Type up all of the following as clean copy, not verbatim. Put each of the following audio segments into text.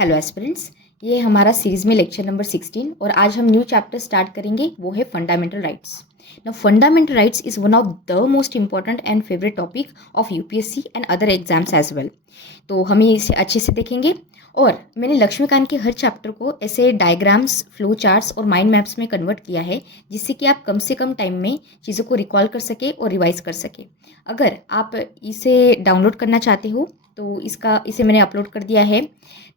Hello aspirants, ये हमारा series में लेक्चर नंबर 16 और आज हम न्यू चैप्टर स्टार्ट करेंगे। वो है fundamental rights. Now fundamental rights is one of the most important and favourite topic of UPSC and other exams as well. तो हम ये इसे अच्छे से देखेंगे और मैंने लक्ष्मीकांत के हर चैप्टर को ऐसे डायग्राम्स, फ्लो चार्ट्स और माइंड मैप्स में कन्वर्ट किया है जिससे कि आप कम से कम टाइम में चीज़ों को रिकॉल कर सके और रिवाइज कर सके। अगर आप इसे डाउनलोड करना चाहते हो तो इसे मैंने अपलोड कर दिया है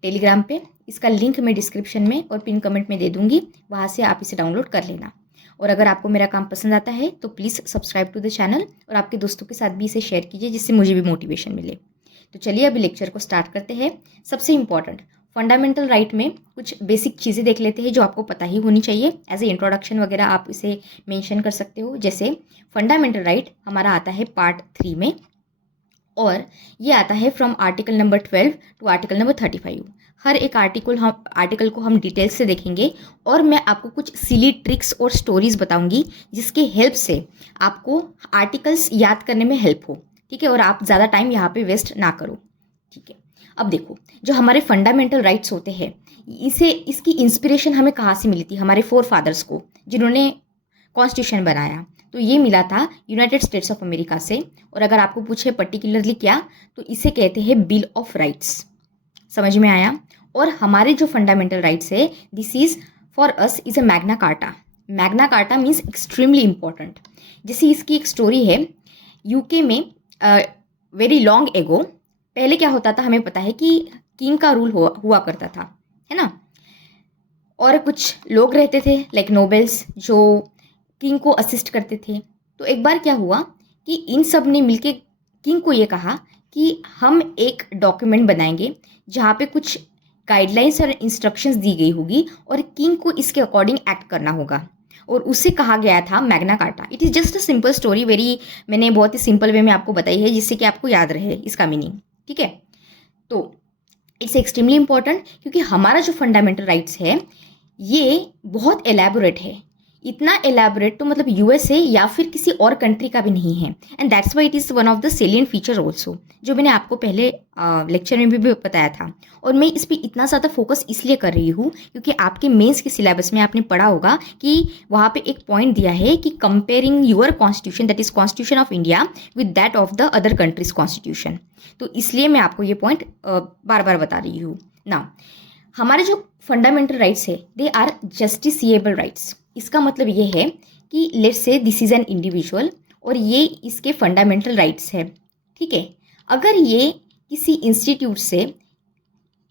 टेलीग्राम पे। इसका लिंक मैं डिस्क्रिप्शन में और पिन कमेंट में दे दूंगी, वहाँ से आप इसे डाउनलोड कर लेना। और अगर आपको मेरा काम पसंद आता है तो please subscribe to the channel और आपके दोस्तों के साथ भी इसे शेयर कीजिए जिससे मुझे भी मोटिवेशन मिले। तो चलिए अभी लेक्चर को स्टार्ट करते हैं। सबसे इम्पॉर्टेंट फंडामेंटल राइट में कुछ बेसिक चीज़ें देख लेते हैं जो आपको पता ही होनी चाहिए। एज ए इंट्रोडक्शन वगैरह आप इसे मेंशन कर सकते हो। जैसे फंडामेंटल राइट हमारा आता है पार्ट 3 में और ये आता है from article number 12 to article number 35। हर एक आर्टिकल को हम डिटेल से देखेंगे और मैं आपको कुछ सिली ट्रिक्स और स्टोरीज बताऊंगी जिसके हेल्प से आपको आर्टिकल्स याद करने में हेल्प हो। ठीक है, और आप ज़्यादा टाइम यहाँ पे वेस्ट ना करो। ठीक है, अब देखो, जो हमारे फंडामेंटल राइट्स होते हैं इसकी इंस्पिरेशन हमें कहाँ से मिली थी? हमारे फोर फादर्स को, जिन्होंने कॉन्स्टिट्यूशन बनाया, तो ये मिला था यूनाइटेड स्टेट्स ऑफ अमेरिका से। और अगर आपको पूछे पर्टिकुलरली क्या, तो इसे कहते हैं बिल ऑफ राइट्स। समझ में आया? और हमारे जो फंडामेंटल राइट्स है, this is for us is a Magna carta. Magna carta means extremely important. जैसे इसकी एक स्टोरी है, यूके में वेरी लॉन्ग एगो, पहले क्या होता था हमें पता है कि किंग का रूल हुआ करता था, है ना। और कुछ लोग रहते थे लाइक नोबेल्स जो किंग को असिस्ट करते थे। तो एक बार क्या हुआ कि इन सब ने मिलके किंग को ये कहा कि हम एक डॉक्यूमेंट बनाएंगे जहाँ पे कुछ गाइडलाइंस और इंस्ट्रक्शंस दी गई होगी और किंग को इसके अकॉर्डिंग एक्ट करना होगा। और उसे कहा गया था Magna carta. It is just a simple story, मैंने बहुत ही सिंपल वे में आपको बताई है जिससे कि आपको याद रहे इसका मीनिंग। ठीक है, तो इट्स एक्सट्रीमली इंपॉर्टेंट क्योंकि हमारा जो फंडामेंटल राइट्स है ये बहुत एलैबोरेट है। इतना एलैबोरेट तो मतलब यूएसए या फिर किसी और कंट्री का भी नहीं है। And that's why it is one of the salient feature also, जो मैंने आपको पहले लेक्चर में भी बताया था। और मैं इस पर इतना ज़्यादा फोकस इसलिए कर रही हूँ क्योंकि आपके मेंस के सिलेबस में आपने पढ़ा होगा कि वहाँ पे एक पॉइंट दिया है कि comparing your constitution, that is constitution of India, with that of the other countries constitution. तो इसलिए मैं आपको ये पॉइंट बार बार बता रही हूँ ना। हमारे जो फंडामेंटल राइट्स है दे आर जस्टिसिएबल राइट्स। इसका मतलब ये है कि let's say this is an individual और ये इसके फंडामेंटल राइट्स है। ठीक है, अगर ये किसी इंस्टीट्यूट से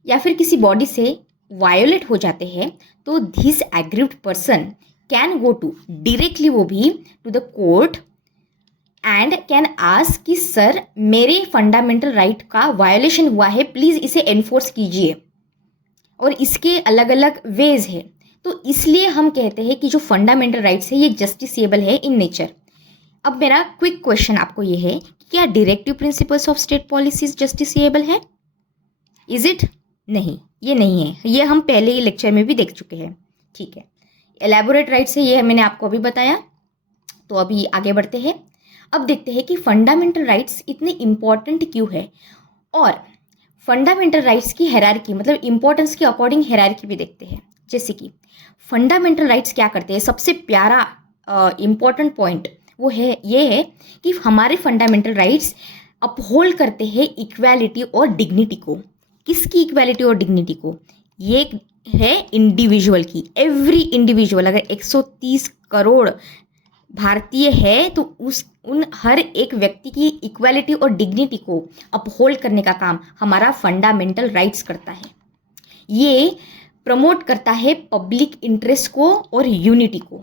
या फिर किसी बॉडी से वायोलेट हो जाते हैं तो this aggrieved person can go to directly, वो भी to the court, and can ask कि सर मेरे फंडामेंटल राइट का वायोलेशन हुआ है, प्लीज़ इसे एनफोर्स कीजिए। और इसके अलग अलग वेज है। तो इसलिए हम कहते हैं कि जो फंडामेंटल राइट्स है ये जस्टिसिएबल है इन नेचर। अब मेरा क्विक क्वेश्चन आपको ये है कि क्या directive principles of state policies justiciable है? Is it? नहीं, ये नहीं है। ये हम पहले ही लेक्चर में भी देख चुके हैं। ठीक है, एलैबोरेट राइट्स है, ये मैंने आपको अभी बताया। तो अभी आगे बढ़ते हैं। अब देखते हैं कि फंडामेंटल राइट्स इतने इंपॉर्टेंट क्यों है और फंडामेंटल राइट्स की हायरार्की, मतलब इंपॉर्टेंस के अकॉर्डिंग हायरार्की भी देखते हैं। जैसे कि फंडामेंटल राइट्स क्या करते हैं, सबसे प्यारा इंपॉर्टेंट पॉइंट वो है ये है कि हमारे फंडामेंटल राइट्स अपहोल्ड करते हैं इक्वालिटी और डिग्निटी को। किसकी इक्वालिटी और डिग्निटी को? ये है इंडिविजुअल की। एवरी इंडिविजुअल, अगर 130 करोड़ भारतीय है तो उन हर एक व्यक्ति की इक्वालिटी और डिग्निटी को अपहोल्ड करने का काम हमारा फंडामेंटल राइट्स करता है। ये प्रमोट करता है पब्लिक इंटरेस्ट को और यूनिटी को।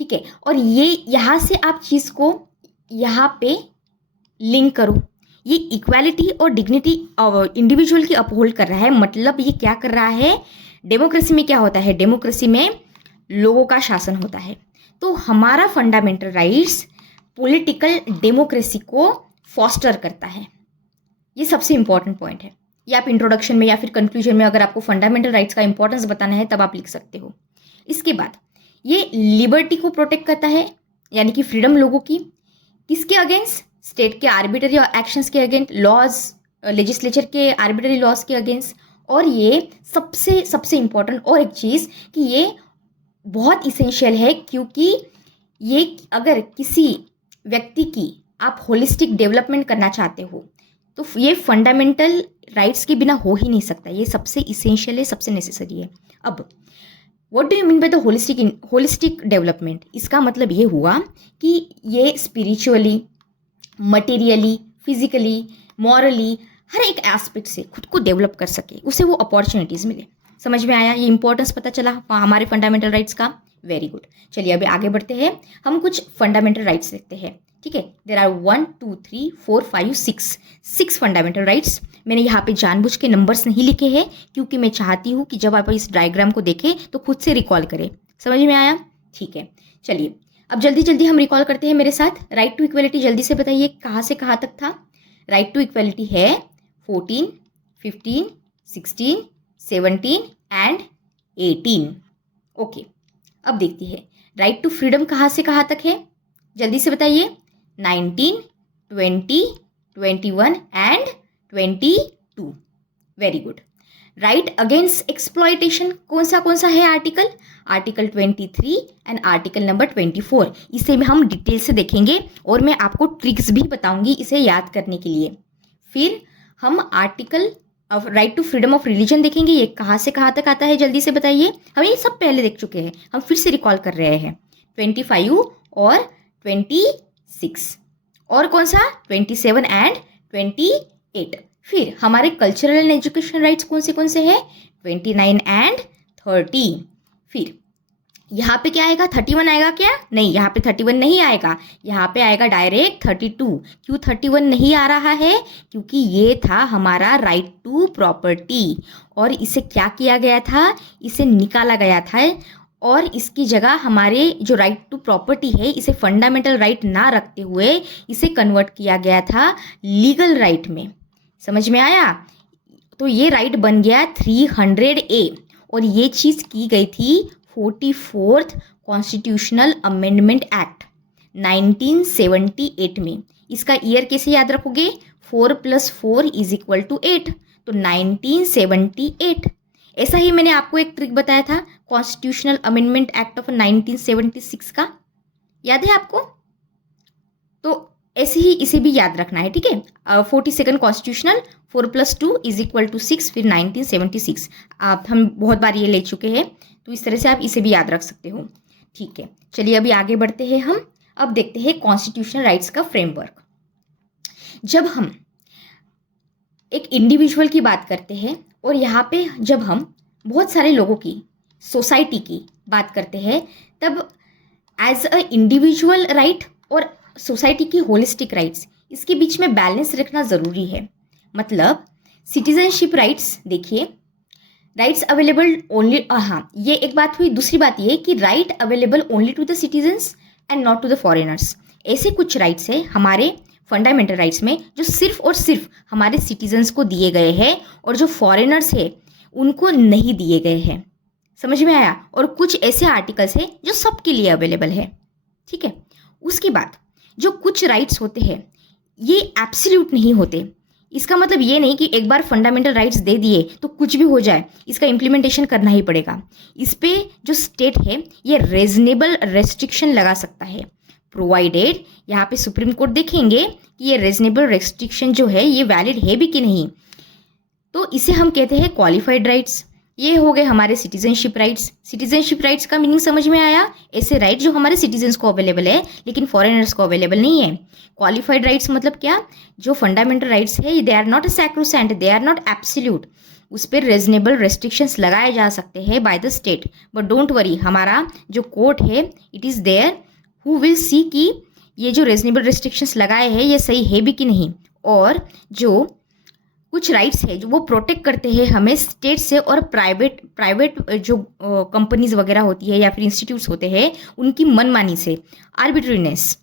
ठीक है, और ये यहाँ से आप चीज़ को यहाँ पे लिंक करो। ये इक्वालिटी और डिग्निटी इंडिविजुअल की अपहोल्ड कर रहा है, मतलब ये क्या कर रहा है? डेमोक्रेसी में क्या होता है? डेमोक्रेसी में लोगों का शासन होता है। तो हमारा फंडामेंटल राइट्स पॉलिटिकल डेमोक्रेसी को फॉस्टर करता है। ये सबसे इंपॉर्टेंट पॉइंट है। ये आप इंट्रोडक्शन में या फिर कंक्लूजन में अगर आपको फंडामेंटल राइट्स का इंपॉर्टेंस बताना है तब आप लिख सकते हो। इसके बाद ये लिबर्टी को प्रोटेक्ट करता है, यानी कि फ्रीडम लोगों की। किसके अगेंस्ट? स्टेट के आर्बिटरी एक्शंस के अगेंस्ट, लॉज, लेजिस्लेचर के आर्बिटरी लॉज के अगेंस्ट। और ये सबसे सबसे इम्पोर्टेंट और एक चीज़ कि ये बहुत इसेंशियल है, क्योंकि ये अगर किसी व्यक्ति की आप होलिस्टिक डेवलपमेंट करना चाहते हो तो ये फंडामेंटल राइट्स के बिना हो ही नहीं सकता। ये सबसे इसेंशियल है, सबसे नेसेसरी है। अब what do you mean by the holistic development? इसका मतलब ये हुआ कि ये स्पिरिचुअली, मटेरियली, फिजिकली, मॉरली, हर एक एस्पेक्ट से खुद को डेवलप कर सके, उसे वो अपॉर्चुनिटीज़ मिले। समझ में आया? ये इंपॉर्टेंस पता चला हमारे फंडामेंटल राइट्स का। Very good. चलिए अभी आगे बढ़ते हैं, हम कुछ फंडामेंटल राइट्स देखते हैं। ठीक है, देर आर 1 2 3 4 5 6 फंडामेंटल राइट्स। मैंने यहाँ पे जानबूझ के नंबर्स नहीं लिखे हैं, क्योंकि मैं चाहती हूँ कि जब आप इस डायग्राम को देखें तो खुद से रिकॉल करें। समझ में आया? ठीक है, चलिए अब जल्दी जल्दी हम रिकॉल करते हैं मेरे साथ। राइट टू इक्वलिटी जल्दी से बताइए कहाँ से कहाँ तक था? राइट टू इक्वलिटी है 14, 15, 16, 17 एंड 18। ओके, अब देखती है राइट टू फ्रीडम कहाँ से कहाँ तक है? जल्दी से बताइए। 19, 20, 21 and 22। Very good. Right against exploitation कौन सा है article? Article 23 and article number 24। इसे हम डिटेल से देखेंगे और मैं आपको ट्रिक्स भी बताऊंगी इसे याद करने के लिए। फिर हम article of right to freedom of religion देखेंगे, ये कहाँ से कहाँ तक आता है? जल्दी से बताइए। हम ये सब पहले देख चुके हैं, हम फिर से रिकॉल कर रहे हैं। 25 और 26 और कौन सा? 27 एंड 28। फिर हमारे कल्चरल एंड एजुकेशन राइट्स कौन से हैं? 29 एंड 30। फिर यहाँ पे क्या आएगा? 31 आएगा क्या? नहीं, यहाँ पे 31 नहीं आएगा, यहाँ पे आएगा डायरेक्ट 32। क्यों 31 नहीं आ रहा है? क्योंकि ये था हमारा राइट टू प्रॉपर्टी, और इसे क्या किया गया था? इसे निकाला गया था, और इसकी जगह हमारे जो राइट टू प्रॉपर्टी है इसे फंडामेंटल राइट ना रखते हुए इसे कन्वर्ट किया गया था लीगल राइट में। समझ में आया? तो ये राइट बन गया 300A, और ये चीज़ की गई थी 44th कॉन्स्टिट्यूशनल अमेंडमेंट एक्ट 1978 में। इसका ईयर कैसे याद रखोगे? 4 + 4 = 8, तो 1978। ऐसा ही मैंने आपको एक ट्रिक बताया था कॉन्स्टिट्यूशनल अमेंडमेंट एक्ट ऑफ 1976 का, याद है आपको? तो ऐसे ही इसे भी याद रखना है, ठीक है। 42nd कॉन्स्टिट्यूशनल 4 + 2 = 6, फिर 1976। आप हम बहुत बार ये ले चुके हैं, तो इस तरह से आप इसे भी याद रख सकते हो। ठीक है, चलिए अभी आगे बढ़ते हैं हम। अब देखते हैं कॉन्स्टिट्यूशनल राइट्स का फ्रेमवर्क। जब हम एक इंडिविजुअल की बात करते हैं, और यहाँ पे जब हम बहुत सारे लोगों की, सोसाइटी की बात करते हैं, तब एज अ इंडिविजुअल राइट और सोसाइटी की होलिस्टिक राइट्स, इसके बीच में बैलेंस रखना ज़रूरी है। मतलब सिटीजनशिप राइट्स, देखिए राइट्स अवेलेबल ओनली, हाँ ये एक बात हुई। दूसरी बात ये कि right available only to the citizens and not to the foreigners. ऐसे कुछ राइट्स है हमारे फंडामेंटल राइट्स में जो सिर्फ और सिर्फ हमारे सिटीजन्स को दिए गए हैं, और जो फॉरेनर्स है उनको नहीं दिए गए हैं। समझ में आया? और कुछ ऐसे आर्टिकल्स हैं जो सबके लिए अवेलेबल है, ठीक है। उसके बाद जो कुछ राइट्स होते हैं ये एब्सोल्यूट नहीं होते। इसका मतलब ये नहीं कि एक बार फंडामेंटल राइट्स दे दिए तो कुछ भी हो जाए, इसका इम्प्लीमेंटेशन करना ही पड़ेगा। इस पे जो स्टेट है ये रीजनेबल रेस्ट्रिक्शन लगा सकता है, प्रोवाइडेड, यहाँ पे सुप्रीम कोर्ट देखेंगे कि ये रीजनेबल रेस्ट्रिक्शन जो है ये वैलिड है भी कि नहीं। तो इसे हम कहते हैं क्वालिफाइड राइट्स। ये हो गए हमारे सिटीजनशिप राइट्स। सिटीजनशिप राइट्स का मीनिंग समझ में आया? ऐसे राइट जो हमारे सिटीजन्स को अवेलेबल है लेकिन फॉरेनर्स को अवेलेबल नहीं है। क्वालिफाइड राइट्स मतलब क्या? जो फंडामेंटल राइट्स है they are not sacrosanct, they are not absolute, उस पर रीजनेबल रेस्ट्रिक्शंस लगाए जा सकते हैं by the state. But don't worry, हमारा जो कोर्ट है it is there who will see कि ये जो रीजनेबल रेस्ट्रिक्शंस लगाए हैं ये सही है भी कि नहीं। और जो कुछ राइट्स है जो वो प्रोटेक्ट करते हैं हमें स्टेट से, और प्राइवेट जो कंपनीज वगैरह होती है या फिर इंस्टीट्यूट्स होते हैं उनकी मनमानी से, आर्बिट्रीनेस,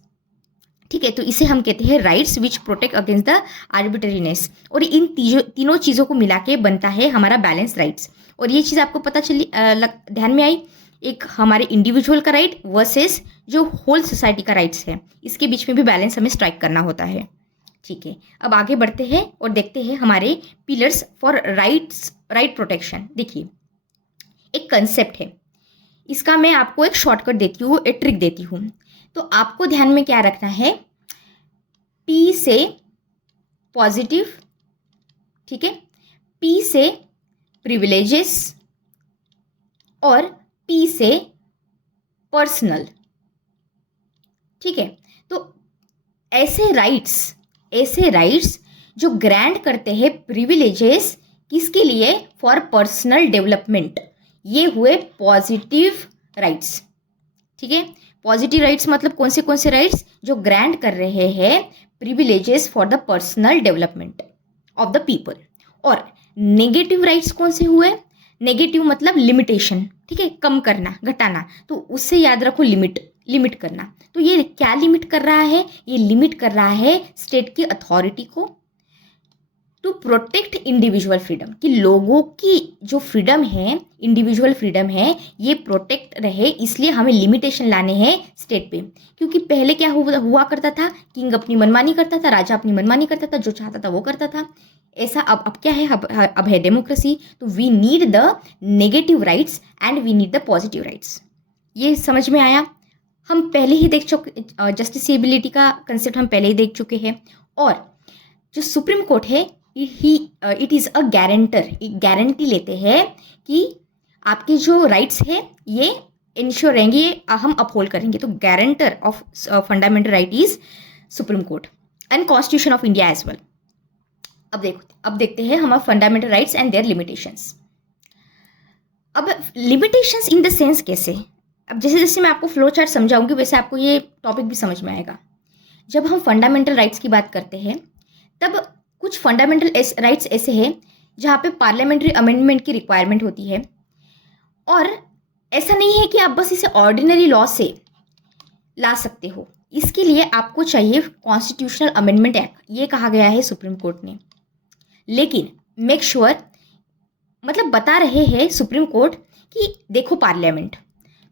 ठीक है। तो इसे हम कहते हैं rights which protect against the arbitrariness. और इन तीनों चीज़ों को मिला के बनता है हमारा बैलेंस राइट्स। और ये चीज़ आपको पता चली, ध्यान में आई? एक हमारे इंडिविजुअल का राइट वर्सेस जो होल सोसाइटी का राइट्स है, इसके बीच में भी बैलेंस हमें स्ट्राइक करना होता है, ठीक है, अब आगे बढ़ते हैं और देखते हैं हमारे पिलर्स फॉर राइट प्रोटेक्शन। देखिए, एक कंसेप्ट है, इसका मैं आपको एक शॉर्टकट देती हूँ, एक ट्रिक देती हूँ। तो आपको ध्यान में क्या रखना है, पी से पॉजिटिव, ठीक है, पी से प्रिविलेजेस और पी से पर्सनल, ठीक है। तो ऐसे राइट्स जो ग्रांट करते हैं प्रिविलेजेस, किसके लिए, फॉर पर्सनल डेवलपमेंट, ये हुए पॉजिटिव राइट्स, ठीक है। पॉजिटिव राइट्स मतलब कौन से राइट्स, जो ग्रांट कर रहे हैं privileges for the personal development of the people. और नेगेटिव राइट्स कौन से हुए, नेगेटिव मतलब लिमिटेशन, ठीक है, कम करना, घटाना, तो उससे याद रखो लिमिट करना। तो ये क्या लिमिट कर रहा है, ये लिमिट कर रहा है स्टेट की अथॉरिटी को टू प्रोटेक्ट इंडिविजुअल फ्रीडम, कि लोगों की जो फ्रीडम है, इंडिविजुअल फ्रीडम है, ये प्रोटेक्ट रहे, इसलिए हमें लिमिटेशन लाने हैं स्टेट पे। क्योंकि पहले क्या हुआ करता था, किंग अपनी मनमानी करता था, राजा अपनी मनमानी करता था, जो चाहता था वो करता था। ऐसा अब क्या है, अब है डेमोक्रेसी। तो we need the negative rights and we need the positive rights. ये समझ में आया। हम पहले ही देख चुके, जस्टिसेबिलिटी का कंसेप्ट हम पहले ही देख चुके हैं। और जो सुप्रीम कोर्ट है, it is a guarantor, guarantee लेते हैं कि आपके जो राइट्स है ये इंश्योर रहेंगे, ये हम अपहोल्ड करेंगे। तो guarantor of fundamental right is supreme court and constitution of India as well. अब देखते हैं हमारे fundamental rights and their limitations. अब लिमिटेशंस इन द सेंस कैसे, अब जैसे जैसे मैं आपको फ्लो चार्ट समझाऊंगी वैसे आपको ये टॉपिक भी समझ में आएगा। जब हम फंडामेंटल राइट्स की बात करते हैं, तब कुछ फंडामेंटल राइट्स ऐसे हैं जहाँ पे पार्लियामेंट्री अमेंडमेंट की रिक्वायरमेंट होती है। और ऐसा नहीं है कि आप बस इसे ऑर्डिनरी लॉ से ला सकते हो, इसके लिए आपको चाहिए कॉन्स्टिट्यूशनल अमेंडमेंट एक्ट, ये कहा गया है सुप्रीम कोर्ट ने। लेकिन मेक श्योर, मतलब बता रहे हैं सुप्रीम कोर्ट कि देखो पार्लियामेंट,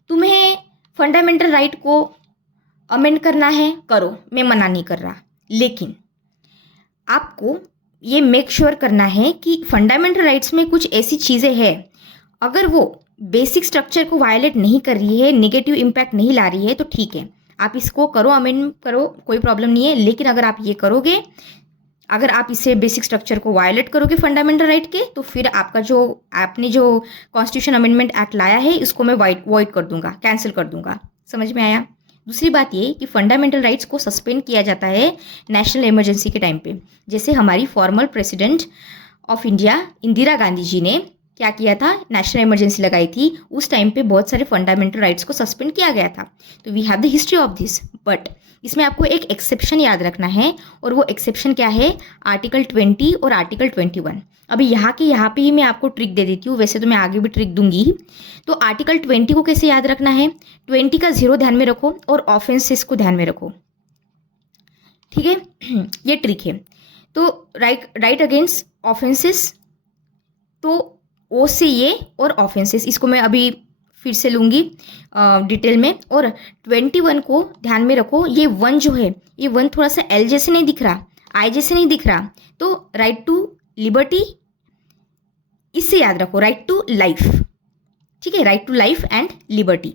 तुम्हें फंडामेंटल राइट को अमेंड करना है, करो, मैं मना नहीं कर रहा, लेकिन आपको ये मेक श्योर करना है कि फंडामेंटल राइट्स में कुछ ऐसी चीज़ें हैं, अगर वो बेसिक स्ट्रक्चर को वायलेट नहीं कर रही है, नेगेटिव इम्पैक्ट नहीं ला रही है, तो ठीक है, आप इसको करो, अमेंड करो, कोई प्रॉब्लम नहीं है। लेकिन अगर आप ये करोगे, अगर आप इसे बेसिक स्ट्रक्चर को वायलेट करोगे फंडामेंटल राइट के, तो फिर आपने जो कॉन्स्टिट्यूशन अमेंडमेंट एक्ट लाया है, इसको मैं वॉइड कर दूंगा, कैंसिल कर दूंगा। समझ में आया। दूसरी बात ये कि फंडामेंटल राइट्स को सस्पेंड किया जाता है नेशनल इमरजेंसी के टाइम पे। जैसे हमारी former president of India Indira Gandhi ji ने क्या किया था, नेशनल इमरजेंसी लगाई थी, उस टाइम पे बहुत सारे फंडामेंटल राइट्स को सस्पेंड किया गया था। तो we have the history of this, but इसमें आपको एक एक्सेप्शन याद रखना है, और वो एक्सेप्शन क्या है, आर्टिकल 20 और आर्टिकल 21। अभी यहाँ पे ही मैं आपको ट्रिक दे देती हूँ, वैसे तो मैं आगे भी ट्रिक दूंगी। तो आर्टिकल 20 को कैसे याद रखना है, 20 का 0 ध्यान में रखो और ऑफेंसेस को ध्यान में रखो, ठीक है। ये ट्रिक है। तो राइट अगेंस्ट ऑफेंसेस, तो ओ से ये और ऑफेंसेस, इसको मैं अभी फिर से लूँगी डिटेल में। और 21 को ध्यान में रखो, ये 1 जो है, ये 1 थोड़ा सा एल जैसे नहीं दिख रहा, आई जैसे नहीं दिख रहा, तो राइट टू लिबर्टी, इससे याद रखो, राइट टू लाइफ, ठीक है, right to life and liberty.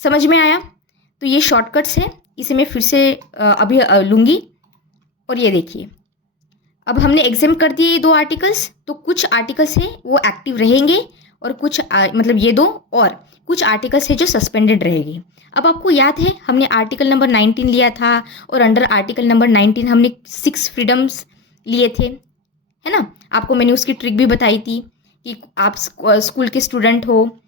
समझ में आया। तो ये शॉर्टकट्स है, इसे मैं फिर से अभी लूँगी। और ये देखिए, अब हमने एग्जाम कर दिए ये 2 आर्टिकल्स, तो कुछ आर्टिकल्स हैं वो एक्टिव रहेंगे, और कुछ मतलब ये 2, और कुछ आर्टिकल्स है जो सस्पेंडेड रहेंगे। अब आपको याद है हमने आर्टिकल नंबर 19 लिया था, और अंडर आर्टिकल नंबर 19 हमने 6 फ्रीडम्स लिए थे, है ना। आपको मैंने उसकी ट्रिक भी बताई थी कि आप स्कूल के स्टूडेंट हो,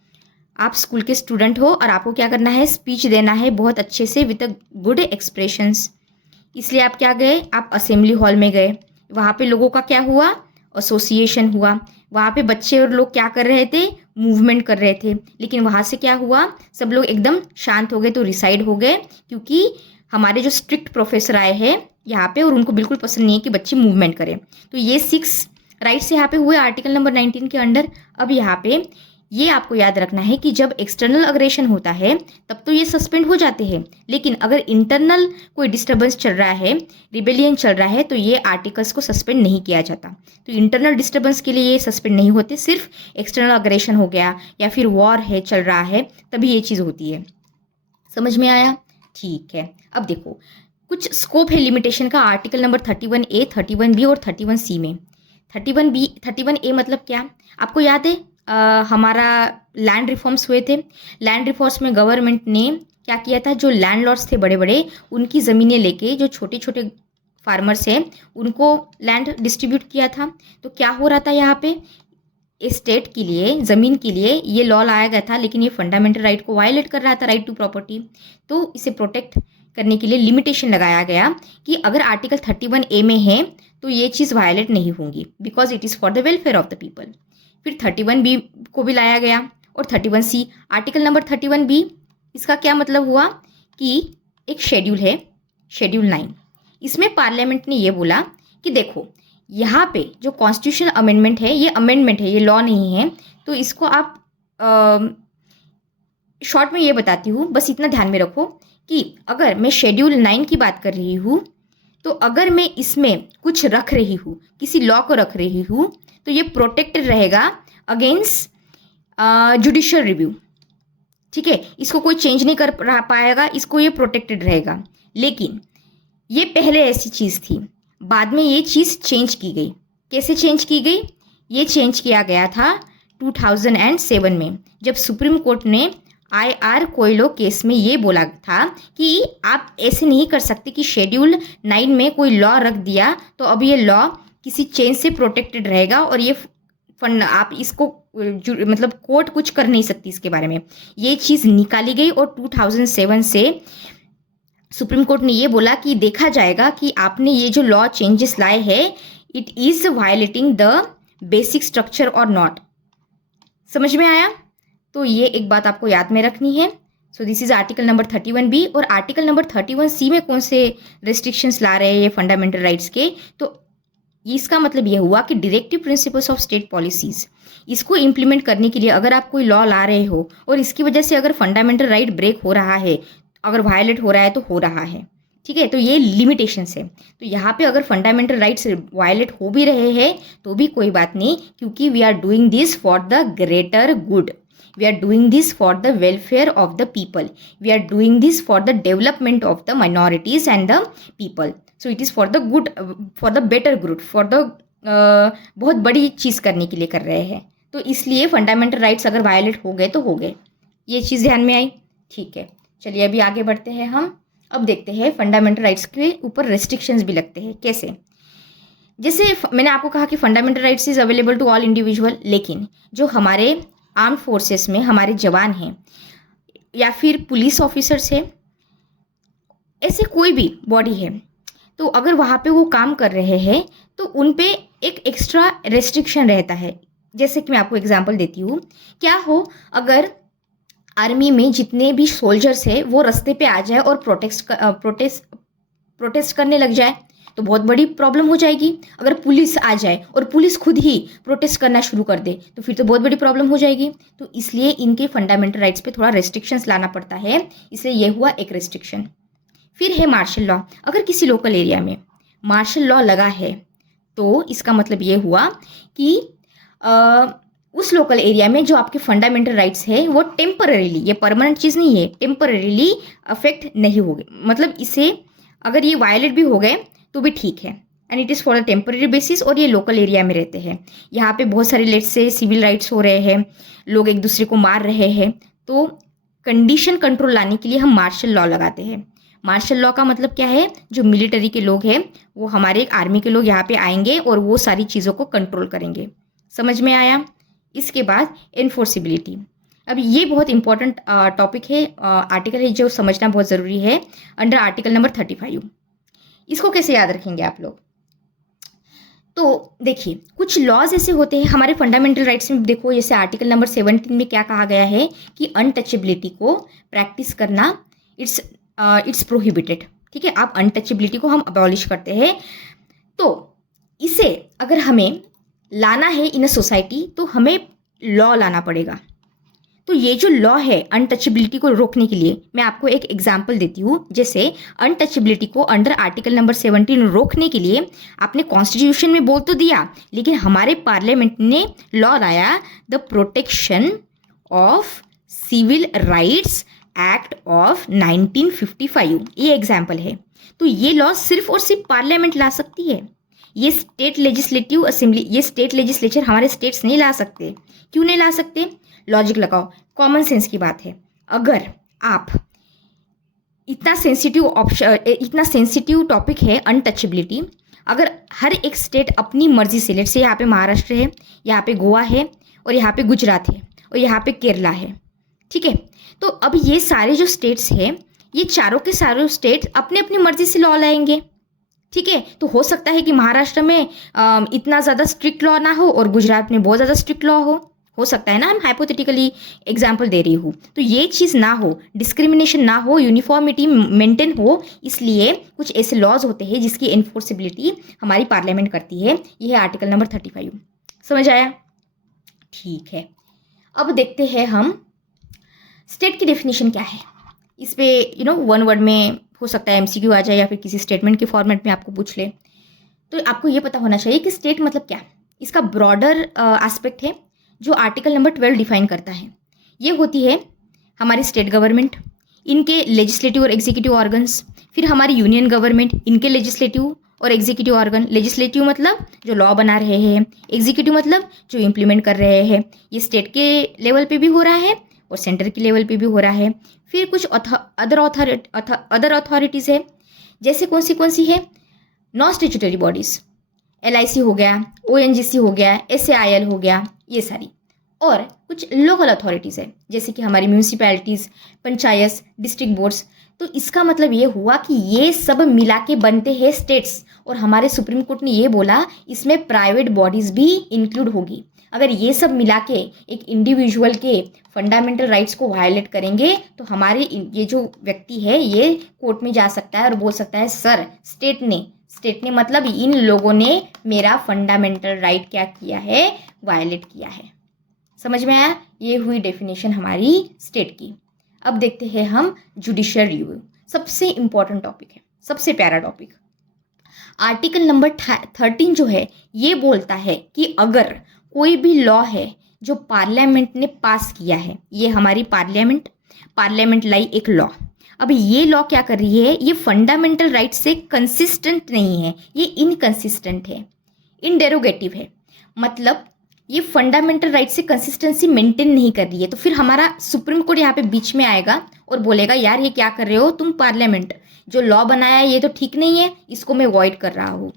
और आपको क्या करना है, स्पीच देना है बहुत अच्छे से विद अ गुड एक्सप्रेशंस। इसलिए आप क्या गए, आप असेंबली हॉल में गए, वहाँ पे लोगों का क्या हुआ, एसोसिएशन हुआ, वहाँ पे बच्चे और लोग क्या कर रहे थे, मूवमेंट कर रहे थे। लेकिन वहाँ से क्या हुआ, सब लोग एकदम शांत हो गए, तो रिसाइड हो गए, क्योंकि हमारे जो स्ट्रिक्ट प्रोफेसर आए हैं यहाँ पे, और उनको बिल्कुल पसंद नहीं है कि बच्चे मूवमेंट करें। तो ये 6 राइट्स यहाँ पे हुए आर्टिकल नंबर 19 के अंडर। अब यहाँ पे ये आपको याद रखना है कि जब एक्सटर्नल अग्रेशन होता है तब तो ये सस्पेंड हो जाते हैं, लेकिन अगर इंटरनल कोई डिस्टर्बेंस चल रहा है, रिबेलियन चल रहा है, तो ये आर्टिकल्स को सस्पेंड नहीं किया जाता। तो इंटरनल डिस्टर्बेंस के लिए ये सस्पेंड नहीं होते, सिर्फ एक्सटर्नल अग्रेशन हो गया या फिर वॉर है चल रहा है तभी ये चीज़ होती है। समझ में आया? ठीक है। अब देखो कुछ स्कोप है लिमिटेशन का आर्टिकल नंबर 31A, 31B और 31C में। 31B 31A मतलब क्या? आपको याद है हमारा लैंड रिफॉर्म्स हुए थे। लैंड रिफॉर्म्स में गवर्नमेंट ने क्या किया था, जो लैंडलॉर्ड्स थे बड़े बड़े, उनकी ज़मीनें लेके जो छोटे छोटे फार्मर्स हैं उनको लैंड डिस्ट्रीब्यूट किया था। तो क्या हो रहा था यहाँ पे, स्टेट के लिए, ज़मीन के लिए ये लॉ लाया गया था, लेकिन ये फंडामेंटल राइट को वायलेट कर रहा था, राइट टू प्रॉपर्टी। तो इसे प्रोटेक्ट करने के लिए लिमिटेशन लगाया गया कि अगर आर्टिकल 31A में है तो ये चीज़ वायलेट नहीं होंगी, because it is for the welfare of the people. फिर 31B को भी लाया गया और 31C। आर्टिकल नंबर 31B, इसका क्या मतलब हुआ कि एक शेड्यूल है, शेड्यूल 9। इसमें पार्लियामेंट ने ये बोला कि देखो यहाँ पे जो कॉन्स्टिट्यूशनल अमेंडमेंट है, ये अमेंडमेंट है, ये लॉ नहीं है, तो इसको आप शॉर्ट में ये बताती हूँ, बस इतना ध्यान में रखो कि अगर मैं शेड्यूल 9 की बात कर रही हूँ, तो अगर मैं इसमें कुछ रख रही हूँ, किसी लॉ को रख रही हूँ, तो ये प्रोटेक्टेड रहेगा अगेंस्ट जुडिशियल रिव्यू। ठीक है, इसको कोई चेंज नहीं कर पाएगा, इसको ये प्रोटेक्टेड रहेगा। लेकिन ये पहले ऐसी चीज़ थी, बाद में ये चीज़ चेंज की गई। कैसे चेंज की गई? ये चेंज किया गया था 2007 में, जब सुप्रीम कोर्ट ने IR कोयलो केस में ये बोला था कि आप ऐसे नहीं कर सकते कि शेड्यूल 9 में कोई लॉ रख दिया तो अब ये लॉ किसी चेंज से प्रोटेक्टेड रहेगा और ये फंड आप इसको मतलब कोर्ट कुछ कर नहीं सकती इसके बारे में। ये चीज़ निकाली गई और 2007 से सुप्रीम कोर्ट ने ये बोला कि देखा जाएगा कि आपने ये जो लॉ चेंजेस लाए हैं, it is violating the basic structure और नॉट। समझ में आया? तो ये एक बात आपको याद में रखनी है। So this is article number 31B। और आर्टिकल नंबर 31C में कौन से रेस्ट्रिक्शंस ला रहे हैं ये फंडामेंटल राइट्स के? तो इसका मतलब ये हुआ कि directive principles of state policies, इसको इम्प्लीमेंट करने के लिए अगर आप कोई लॉ ला रहे हो और इसकी वजह से अगर फंडामेंटल राइट ब्रेक हो रहा है, अगर वायलेट हो रहा है तो हो रहा है, ठीक है, तो ये लिमिटेशंस है। तो यहाँ पे अगर फंडामेंटल राइट्स वायलेट हो भी रहे हैं तो भी कोई बात नहीं, क्योंकि we are doing this for the greater good, we are doing this for the welfare of the people, we are doing this for the development of the minorities and the people. So it is for the good, for the better good, for the बहुत बड़ी चीज़ करने के लिए कर रहे हैं। तो इसलिए फंडामेंटल राइट्स अगर वायलेट हो गए तो हो गए। ये चीज़ ध्यान में आई? ठीक है, चलिए अभी आगे बढ़ते हैं हम। अब देखते हैं फंडामेंटल राइट्स के ऊपर रेस्ट्रिक्शंस भी लगते हैं कैसे। जैसे मैंने आपको कहा कि fundamental rights is available to all individual, लेकिन जो हमारे आर्म फोर्सेस में हमारे जवान हैं या फिर पुलिस ऑफिसर्स हैं, ऐसे कोई भी बॉडी है, तो अगर वहाँ पे वो काम कर रहे हैं तो उन पे एक एक्स्ट्रा रेस्ट्रिक्शन रहता है। जैसे कि मैं आपको एग्जांपल देती हूँ, क्या हो अगर आर्मी में जितने भी सोल्जर्स हैं वो रास्ते पे आ जाए और प्रोटेस्ट करने लग जाए तो बहुत बड़ी प्रॉब्लम हो जाएगी। अगर पुलिस आ जाए और पुलिस खुद ही प्रोटेस्ट करना शुरू कर दे तो फिर तो बहुत बड़ी प्रॉब्लम हो जाएगी। तो इसलिए इनके फंडामेंटल राइट्स पे थोड़ा रेस्ट्रिक्शंस लाना पड़ता है, इसलिए ये हुआ एक रेस्ट्रिक्शन। फिर है मार्शल लॉ। अगर किसी लोकल एरिया में मार्शल लॉ लगा है तो इसका मतलब ये हुआ कि उस लोकल एरिया में जो आपके फंडामेंटल राइट्स है वो टेम्पररीली, ये परमानेंट चीज़ नहीं है, टेम्पररीली अफेक्ट नहीं होंगे। मतलब इसे अगर ये वायलेट भी हो गए तो भी ठीक है, and it is for the temporary basis, और ये लोकल एरिया में रहते हैं। यहाँ पे बहुत सारे लेट्स से सिविल राइट्स हो रहे हैं, लोग एक दूसरे को मार रहे हैं, तो कंडीशन कंट्रोल लाने के लिए हम मार्शल लॉ लगाते हैं। मार्शल लॉ का मतलब क्या है? जो मिलिट्री के लोग हैं वो हमारे आर्मी के लोग यहाँ पे आएंगे और वो सारी चीज़ों को कंट्रोल करेंगे। समझ में आया? इसके बाद एनफोर्सिबिलिटी। अब ये बहुत इंपॉर्टेंट टॉपिक है, आर्टिकल है जो समझना बहुत ज़रूरी है, अंडर आर्टिकल नंबर 35। इसको कैसे याद रखेंगे आप लोग? तो देखिए कुछ लॉज ऐसे होते हैं हमारे फंडामेंटल राइट्स में। देखो जैसे आर्टिकल नंबर 17 में क्या कहा गया है कि अनटचेबिलिटी को प्रैक्टिस करना इट्स प्रोहिबिटेड। ठीक है, आप अनटचेबिलिटी को हम अबॉलिश करते हैं। तो इसे अगर हमें लाना है इन अ सोसाइटी तो हमें लॉ लाना पड़ेगा। तो ये जो लॉ है अनटचेबिलिटी को रोकने के लिए, मैं आपको एक एग्जांपल देती हूँ। जैसे अनटचेबिलिटी को अंडर आर्टिकल नंबर 17 रोकने के लिए आपने कॉन्स्टिट्यूशन में बोल तो दिया, लेकिन हमारे पार्लियामेंट ने लॉ लाया, the protection of civil rights act of 1955। ये एग्जाम्पल है। तो ये लॉ सिर्फ और सिर्फ पार्लियामेंट ला सकती है। ये स्टेट लेजिस्लेटिव असेंबली, ये स्टेट लेजिस्लेचर हमारे स्टेट्स नहीं ला सकते। क्यों नहीं ला सकते? लॉजिक लगाओ, कॉमन सेंस की बात है। अगर आप इतना सेंसिटिव टॉपिक है अनटचेबिलिटी, अगर हर एक स्टेट अपनी मर्जी से, लेट से यहाँ पे महाराष्ट्र है, यहाँ पे गोवा है, और यहाँ पे गुजरात है, और यहाँ पे केरला है, ठीक है। तो अब ये सारे जो स्टेट्स हैं, ये चारों के सारों स्टेट अपने अपनी मर्जी से लॉ लाएंगे, ठीक है। तो हो सकता है कि महाराष्ट्र में इतना ज़्यादा स्ट्रिक्ट लॉ ना हो और गुजरात में बहुत ज़्यादा स्ट्रिक्ट लॉ हो सकता है ना, हम हाइपोथेटिकली एग्जाम्पल दे रही हूँ। तो ये चीज़ ना हो, डिस्क्रिमिनेशन ना हो, यूनिफॉर्मिटी मेंटेन हो, इसलिए कुछ ऐसे लॉज होते हैं जिसकी एनफोर्सेबिलिटी हमारी पार्लियामेंट करती है। ये है आर्टिकल नंबर 35। समझ आया? ठीक है। अब देखते हैं हम स्टेट की डेफिनेशन क्या है। इस पे वन वर्ड में हो सकता है एमसीक्यू आ जाए, या फिर किसी स्टेटमेंट के फॉर्मेट में आपको पूछ ले। तो आपको ये पता होना चाहिए कि स्टेट मतलब क्या। इसका ब्रॉडर एस्पेक्ट है जो आर्टिकल नंबर 12 डिफाइन करता है। ये होती है हमारी स्टेट गवर्नमेंट, इनके लेजिस्लेटिव और एग्जीक्यूटिव ऑर्गन्स, फिर हमारी यूनियन गवर्नमेंट, इनके लेजिस्लेटिव और एग्जीक्यूटिव ऑर्गन। लेजिस्लेटिव मतलब जो लॉ बना रहे हैं, एग्जीक्यूटिव मतलब जो इम्प्लीमेंट कर रहे हैं। ये स्टेट के लेवल पे भी हो रहा है और सेंटर के लेवल पे भी हो रहा है। फिर कुछ अदर अथॉरिटीज़ है, जैसे कौन सी है? नॉन स्टेचुटरी बॉडीज़, LIC हो गया, ONGC हो गया, SAIL हो गया, ये सारी। और कुछ लोकल अथॉरिटीज़ है, जैसे कि हमारी म्यूनिसिपैलिटीज़, पंचायत, डिस्ट्रिक्ट बोर्ड्स। तो इसका मतलब ये हुआ कि ये सब मिला के बनते हैं स्टेट्स। और हमारे सुप्रीम कोर्ट ने ये बोला इसमें प्राइवेट बॉडीज़ भी इंक्लूड होगी। अगर ये सब मिला के एक इंडिविजुअल के फंडामेंटल राइट्स को वायलेट करेंगे तो हमारे ये जो व्यक्ति है ये कोर्ट में जा सकता है और बोल सकता है सर स्टेट ने मतलब इन लोगों ने मेरा फंडामेंटल राइट क्या किया है? वायलेट किया है। समझ में आया? ये हुई डेफिनेशन हमारी स्टेट की। अब देखते हैं हम जुडिशियल रिव्यू। सबसे इंपॉर्टेंट टॉपिक है, सबसे प्यारा टॉपिक। आर्टिकल नंबर 13 जो है ये बोलता है कि अगर कोई भी लॉ है जो पार्लियामेंट ने पास किया है, ये हमारी पार्लियामेंट लाई एक लॉ। अब ये लॉ क्या कर रही है? ये फंडामेंटल राइट से कंसिस्टेंट नहीं है, ये इनकंसिस्टेंट है, इनडेरोगेटिव है। मतलब ये फंडामेंटल राइट से कंसिस्टेंसी मेंटेन नहीं कर रही है। तो फिर हमारा सुप्रीम कोर्ट यहाँ पे बीच में आएगा और बोलेगा यार ये क्या कर रहे हो तुम, पार्लियामेंट जो लॉ बनाया है ये तो ठीक नहीं है, इसको मैं वॉइड कर रहा हूँ।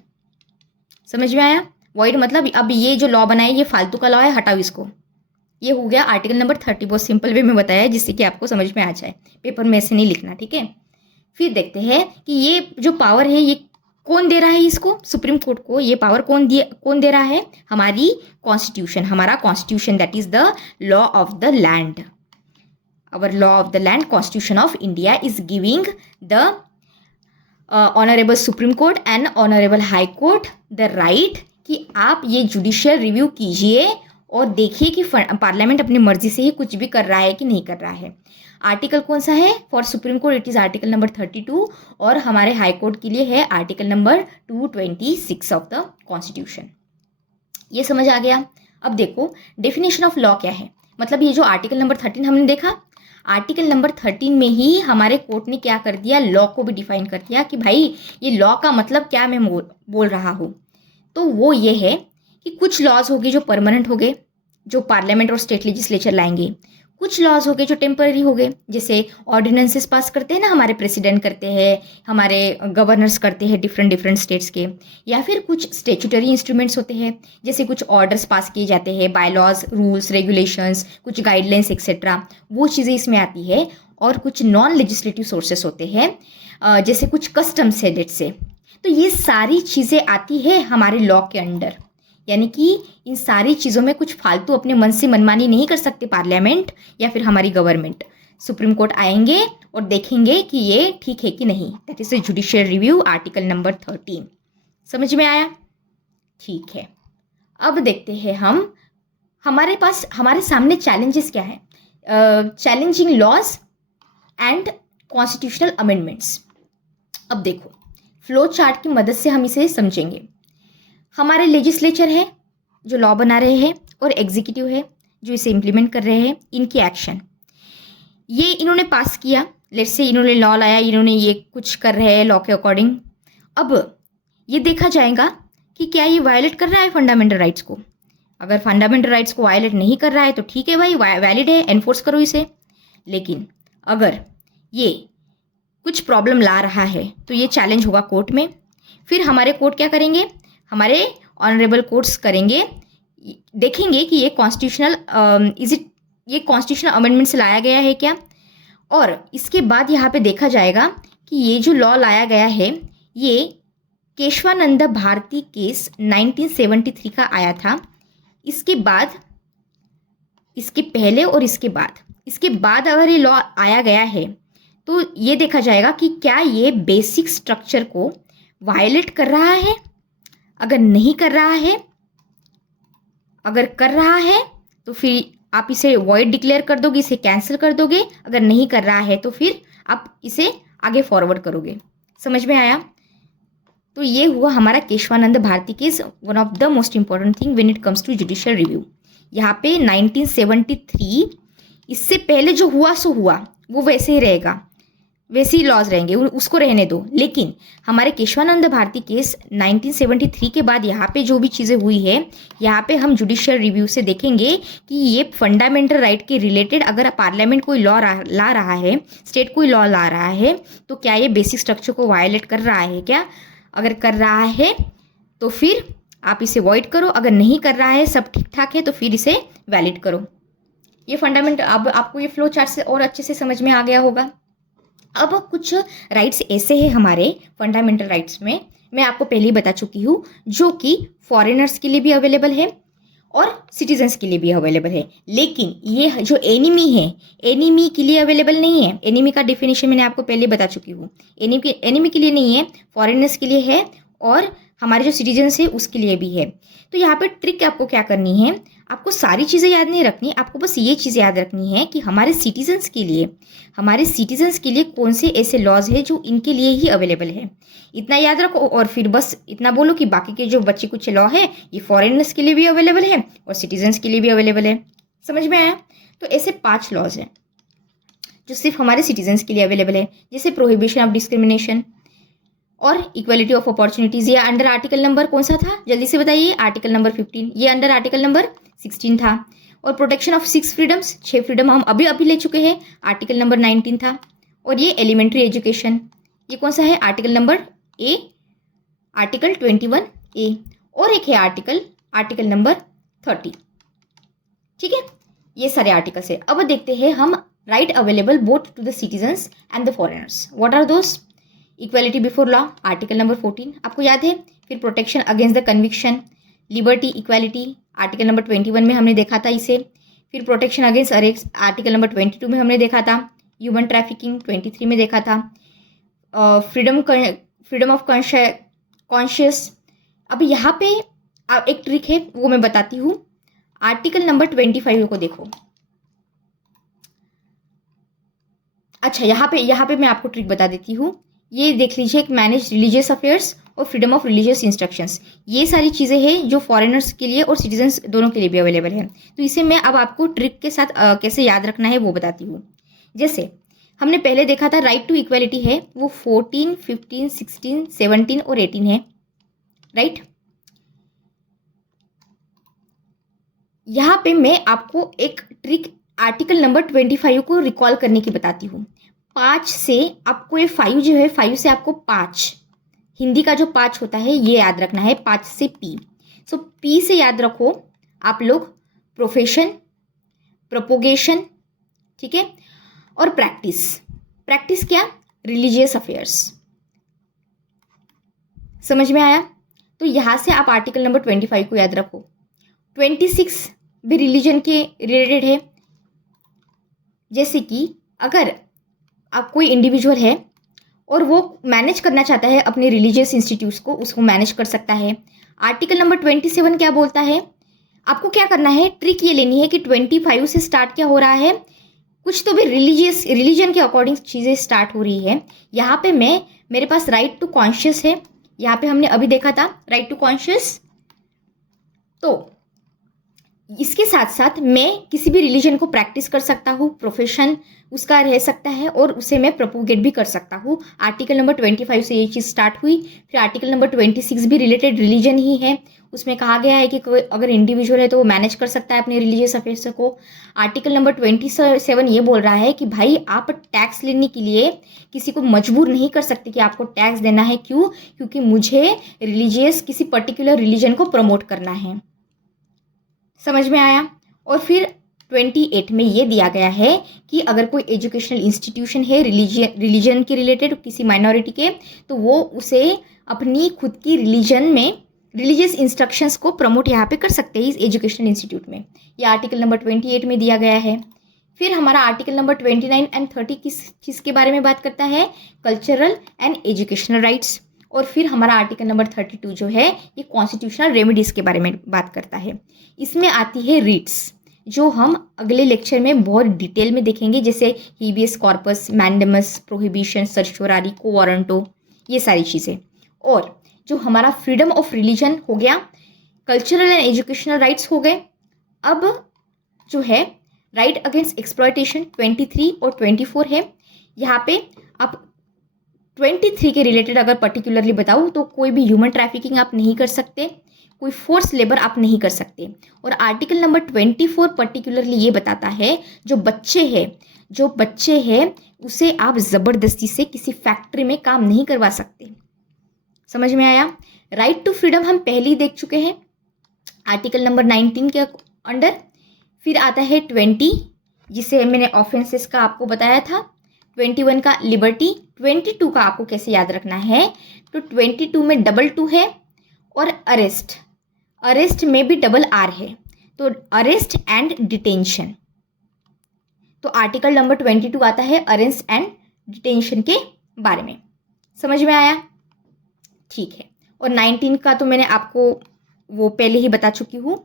समझ में आया? वॉइड मतलब अब ये जो लॉ बनाया ये फालतू का लॉ है, हटाओ इसको। ये हो गया आर्टिकल नंबर 30। बहुत सिंपल वे में बताया है जिससे कि आपको समझ में आ जाए, पेपर में ऐसे नहीं लिखना, ठीक है। फिर देखते हैं कि ये जो पावर है ये कौन दे रहा है इसको? सुप्रीम कोर्ट को ये पावर कौन दे रहा है? हमारी कॉन्स्टिट्यूशन, हमारा constitution, that is the law of the land. Our law of the land, constitution of India is giving the honourable supreme court and honourable high court the right कि आप ये जुडिशियल रिव्यू कीजिए और देखिए कि parliament अपनी मर्जी से ही कुछ भी कर रहा है कि नहीं कर रहा है। आर्टिकल कौन सा है? For supreme court it is article number 32 और हमारे हाई कोर्ट के लिए है article number 226 of the constitution. ये समझ आ गया? अब देखो डेफिनेशन ऑफ लॉ क्या है। मतलब ये जो आर्टिकल नंबर 13 हमने देखा, आर्टिकल नंबर 13 में ही हमारे कोर्ट ने क्या कर दिया? लॉ को भी डिफाइन कर दिया कि भाई ये लॉ का मतलब क्या मैं बोल रहा हूँ। तो वो ये है कि कुछ लॉज होंगे जो परमानेंट होंगे, जो पार्लियामेंट और स्टेट लेजिस्लेचर लाएंगे। कुछ लॉज हो गए जो टेम्पररी हो गए, जैसे ऑर्डिनेंसेस पास करते हैं ना, हमारे प्रेसिडेंट करते हैं, हमारे गवर्नर्स करते हैं डिफरेंट स्टेट्स के। या फिर कुछ स्टेचुटरी इंस्ट्रूमेंट्स होते हैं, जैसे कुछ ऑर्डर्स पास किए जाते हैं, बायलॉज, रूल्स, रेगुलेशंस, कुछ गाइडलाइंस एक्सेट्रा, वो चीज़ें इसमें आती है। और कुछ नॉन लेजिस्लेटिव सोर्सेस होते हैं, जैसे कुछ कस्टम्स है डेट से। तो ये सारी चीज़ें आती है हमारे लॉ के अंडर। यानी कि इन सारी चीज़ों में कुछ फालतू अपने मन से मनमानी नहीं कर सकते पार्लियामेंट या फिर हमारी गवर्नमेंट। सुप्रीम कोर्ट आएंगे और देखेंगे कि ये ठीक है कि नहीं। That is a judicial review, article number 13। समझ में आया? ठीक है। अब देखते हैं हम हमारे सामने चैलेंजेस क्या है। Challenging laws and constitutional amendments. अब देखो, फ्लो चार्ट की मदद से हम इसे समझेंगे। हमारे लेजिस्लेचर है जो लॉ बना रहे हैं, और एग्जीक्यूटिव है जो इसे इम्प्लीमेंट कर रहे हैं। इनकी एक्शन, ये इन्होंने पास किया, लेट्स से इन्होंने लॉ लाया, इन्होंने ये कुछ कर रहे हैं लॉ के अकॉर्डिंग। अब ये देखा जाएगा कि क्या ये वायलेट कर रहा है फंडामेंटल राइट्स को। अगर फंडामेंटल राइट्स को वायलेट नहीं कर रहा है तो ठीक है भाई, वैलिड है, एनफोर्स करो इसे। लेकिन अगर ये कुछ प्रॉब्लम ला रहा है तो ये चैलेंज होगा कोर्ट में। फिर हमारे कोर्ट क्या करेंगे, हमारे ऑनरेबल कोर्ट्स करेंगे, देखेंगे कि ये कॉन्स्टिट्यूशनल ये कॉन्स्टिट्यूशनल अमेंडमेंट से लाया गया है क्या। और इसके बाद यहाँ पे देखा जाएगा कि ये जो लॉ लाया गया है ये केशवानंद भारती केस 1973 का आया था। इसके बाद, इसके पहले और इसके बाद अगर ये लॉ आया गया है तो ये देखा जाएगा कि क्या ये बेसिक स्ट्रक्चर को वायलेट कर रहा है। अगर नहीं कर रहा है, अगर कर रहा है तो फिर आप इसे वॉइड डिक्लेयर कर दोगे, इसे कैंसिल कर दोगे। अगर नहीं कर रहा है तो फिर आप इसे आगे फॉरवर्ड करोगे। समझ में आया? तो ये हुआ हमारा Kesavananda Bharati case, one of the most important thing when it comes to judicial review. यहाँ पे 1973, इससे पहले जो हुआ सो हुआ वो वैसे ही रहेगा, वैसे ही लॉज रहेंगे, उसको रहने दो। लेकिन हमारे केशवानंद भारती केस 1973 के बाद यहाँ पे जो भी चीज़ें हुई है, यहाँ पे हम जुडिशियल रिव्यू से देखेंगे कि ये फंडामेंटल राइट के रिलेटेड अगर पार्लियामेंट कोई लॉ ला रहा है, स्टेट कोई लॉ ला रहा है, तो क्या ये बेसिक स्ट्रक्चर को वायलेट कर रहा है क्या। अगर कर रहा है तो फिर आप इसे वॉइड करो, अगर नहीं कर रहा है, सब ठीक ठाक है, तो फिर इसे वैलिड करो। ये फंडामेंटल, अब आपको ये फ्लो चार्ट से और अच्छे से समझ में आ गया होगा। अब कुछ राइट्स ऐसे हैं हमारे फंडामेंटल राइट्स में, मैं आपको पहले ही बता चुकी हूँ, जो कि फॉरेनर्स के लिए भी अवेलेबल है और सिटीजन्स के लिए भी अवेलेबल है। लेकिन ये जो एनिमी है, एनिमी के लिए अवेलेबल नहीं है। एनिमी का डेफिनेशन मैंने आपको पहले बता चुकी हूँ। एनिमी के लिए नहीं है, फॉरेनर्स के लिए है, और हमारे जो सिटीजन्स है उसके लिए भी है। तो यहाँ पे ट्रिक आपको क्या करनी है, आपको सारी चीज़ें याद नहीं रखनी, आपको बस ये चीज़ याद रखनी है कि हमारे सिटीजन्स के लिए कौन से ऐसे लॉज है जो इनके लिए ही अवेलेबल है। इतना याद रखो, और फिर बस इतना बोलो कि बाकी के जो बच्चे कुछ लॉ है ये फॉरेनर्स के लिए भी अवेलेबल है और सिटीजन्स के लिए भी अवेलेबल है। समझ में आया? तो ऐसे 5 लॉज हैं जो सिर्फ हमारे सिटीजन्स के लिए अवेलेबल है, जैसे प्रोहिबिशन ऑफ डिस्क्रिमिनेशन और इक्वालिटी ऑफ अपॉर्चुनिटीज़। ये अंडर आर्टिकल नंबर कौन सा था, जल्दी से बताइए? Article number 15। ये अंडर आर्टिकल नंबर 16 था। और प्रोटेक्शन ऑफ 6 फ्रीडम्स, 6 फ्रीडम हम अभी ले चुके हैं, आर्टिकल नंबर 19 था। और ये एलिमेंट्री एजुकेशन, ये कौन सा है? Article number A, article 21A। और एक है आर्टिकल नंबर 30। ठीक है, ये सारे आर्टिकल्स है। अब देखते हैं हम right available both to the citizens and the foreigners. What are those? Equality before law, article number 14, आपको याद है। फिर protection against the conviction, liberty equality, article number 21 में हमने देखा था इसे। फिर protection against arrest, article number 22 में हमने देखा था। ह्यूमन ट्रैफिकिंग 23 में देखा था। Freedom of conscious. अब यहाँ पे एक ट्रिक है, वो मैं बताती हूँ। आर्टिकल नंबर 25 को देखो। अच्छा, यहाँ पे मैं आपको ट्रिक बता देती हूँ। ये देख लीजिए, एक मैनेज रिलीजियस अफेयर्स और फ्रीडम ऑफ रिलीजियस इंस्ट्रक्शंस, ये सारी चीज़ें हैं जो फॉरेनर्स के लिए और सिटीजन्स दोनों के लिए भी अवेलेबल है। तो इसे मैं अब आपको ट्रिक के साथ कैसे याद रखना है वो बताती हूँ। जैसे हमने पहले देखा था राइट टू इक्वालिटी है, वो 14, 15, 16, 17 और 18 है, राइट। यहाँ पे मैं आपको एक ट्रिक आर्टिकल नंबर 25 को रिकॉल करने की बताती हूँ। 5 से आपको ये 5 जो है, 5 से आपको 5, हिंदी का जो 5 होता है ये याद रखना है, 5 से P। सो P से याद रखो आप लोग प्रोफेशन, प्रोपोगेशन, ठीक है, और प्रैक्टिस। प्रैक्टिस क्या? Religious affairs. समझ में आया? तो यहाँ से आप आर्टिकल नंबर 25 को याद रखो। 26 भी रिलीजन के रिलेटेड है, जैसे कि अगर आप कोई इंडिविजुअल है और वो मैनेज करना चाहता है अपने रिलीजियस इंस्टीट्यूट्स को, उसको मैनेज कर सकता है। आर्टिकल नंबर 27 क्या बोलता है? आपको क्या करना है, ट्रिक ये लेनी है कि 25 से स्टार्ट क्या हो रहा है, कुछ तो भी रिलीजन के अकॉर्डिंग चीज़ें स्टार्ट हो रही है। यहाँ पे मेरे पास राइट टू कॉन्शियस है, यहाँ पे हमने अभी देखा था राइट टू कॉन्शियस। तो इसके साथ साथ मैं किसी भी रिलीजन को प्रैक्टिस कर सकता हूँ, प्रोफेशन उसका रह सकता है और उसे मैं प्रोपोगेट भी कर सकता हूँ। आर्टिकल नंबर 25 से ये चीज़ स्टार्ट हुई। फिर आर्टिकल नंबर 26 भी रिलेटेड रिलीजन ही है। उसमें कहा गया है कि कोई अगर इंडिविजुअल है तो वो मैनेज कर सकता है अपने रिलीजियस अफेयर्स को। आर्टिकल नंबर 27 ये बोल रहा है कि भाई आप टैक्स लेने के लिए किसी को मजबूर नहीं कर सकते कि आपको टैक्स देना है। क्यों? क्योंकि मुझे रिलीजियस किसी पर्टिकुलर रिलीजन को प्रमोट करना है। समझ में आया? और फिर 28 में ये दिया गया है कि अगर कोई एजुकेशनल इंस्टीट्यूशन है रिलीजन के रिलेटेड किसी माइनॉरिटी के, तो वो उसे अपनी खुद की रिलीजन में रिलीजियस इंस्ट्रक्शंस को प्रमोट यहाँ पे कर सकते हैं इस एजुकेशनल इंस्टीट्यूट में। ये आर्टिकल नंबर 28 में दिया गया है। फिर हमारा आर्टिकल नंबर 29 एंड 30 किस चीज़ के बारे में बात करता है? Cultural and educational rights. और फिर हमारा आर्टिकल नंबर 32 जो है ये कॉन्स्टिट्यूशनल रेमेडीज़ के बारे में बात करता है। इसमें आती है रीट्स, जो हम अगले लेक्चर में बहुत डिटेल में देखेंगे, जैसे habeas corpus, mandamus, prohibition, certiorari, quo warranto, ये सारी चीज़ें। और जो हमारा फ्रीडम ऑफ रिलीजन हो गया, कल्चरल एंड एजुकेशनल राइट्स हो गए। अब जो है राइट अगेंस्ट एक्सप्लॉयटेशन 23 और 24 है। यहाँ पे आप 23 के रिलेटेड अगर पर्टिकुलरली बताऊँ तो कोई भी ह्यूमन ट्रैफिकिंग आप नहीं कर सकते, कोई फोर्स लेबर आप नहीं कर सकते। और आर्टिकल नंबर 24 पर्टिकुलरली ये बताता है जो बच्चे हैं उसे आप ज़बरदस्ती से किसी फैक्ट्री में काम नहीं करवा सकते। समझ में आया? राइट टू फ्रीडम हम पहले ही देख चुके हैं आर्टिकल नंबर 19 के अंडर। फिर आता है 20, जिसे मैंने ऑफेंसेस का आपको बताया था। 21 का लिबर्टी। 22 का आपको कैसे याद रखना है, तो 22 में डबल 2 है और अरेस्ट में भी डबल आर है, तो अरेस्ट एंड डिटेंशन। तो आर्टिकल नंबर 22 आता है अरेस्ट एंड डिटेंशन के बारे में। समझ में आया? ठीक है। और 19 का तो मैंने आपको वो पहले ही बता चुकी हूँ।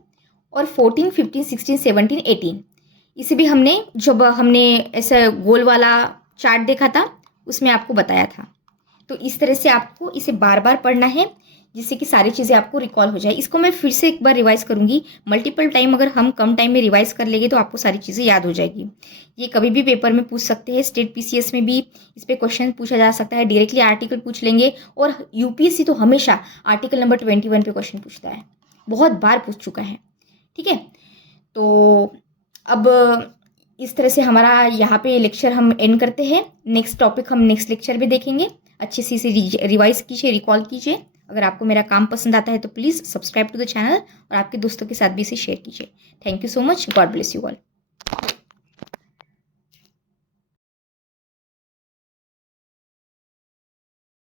और 14, 15, 16, 17, 18 इसे भी जब हमने ऐसा गोल वाला चार्ट देखा था उसमें आपको बताया था। तो इस तरह से आपको इसे बार बार पढ़ना है जिससे कि सारी चीज़ें आपको रिकॉल हो जाए। इसको मैं फिर से एक बार रिवाइज करूँगी मल्टीपल टाइम। अगर हम कम टाइम में रिवाइज कर लेंगे तो आपको सारी चीज़ें याद हो जाएगी। ये कभी भी पेपर में पूछ सकते हैं, स्टेट पीसीएस में भी इस पर क्वेश्चन पूछा जा सकता है, डायरेक्टली आर्टिकल पूछ लेंगे। और यूपीएससी तो हमेशा आर्टिकल नंबर 21 पे क्वेश्चन पूछता है, बहुत बार पूछ चुका है। ठीक है, तो अब इस तरह से हमारा यहाँ पे लेक्चर हम एंड करते हैं। नेक्स्ट टॉपिक हम नेक्स्ट लेक्चर में देखेंगे। अच्छे से इसे रिवाइज कीजिए, रिकॉल कीजिए। अगर आपको मेरा काम पसंद आता है तो please subscribe to the channel और आपके दोस्तों के साथ भी इसे शेयर कीजिए। Thank you so much. God bless you all.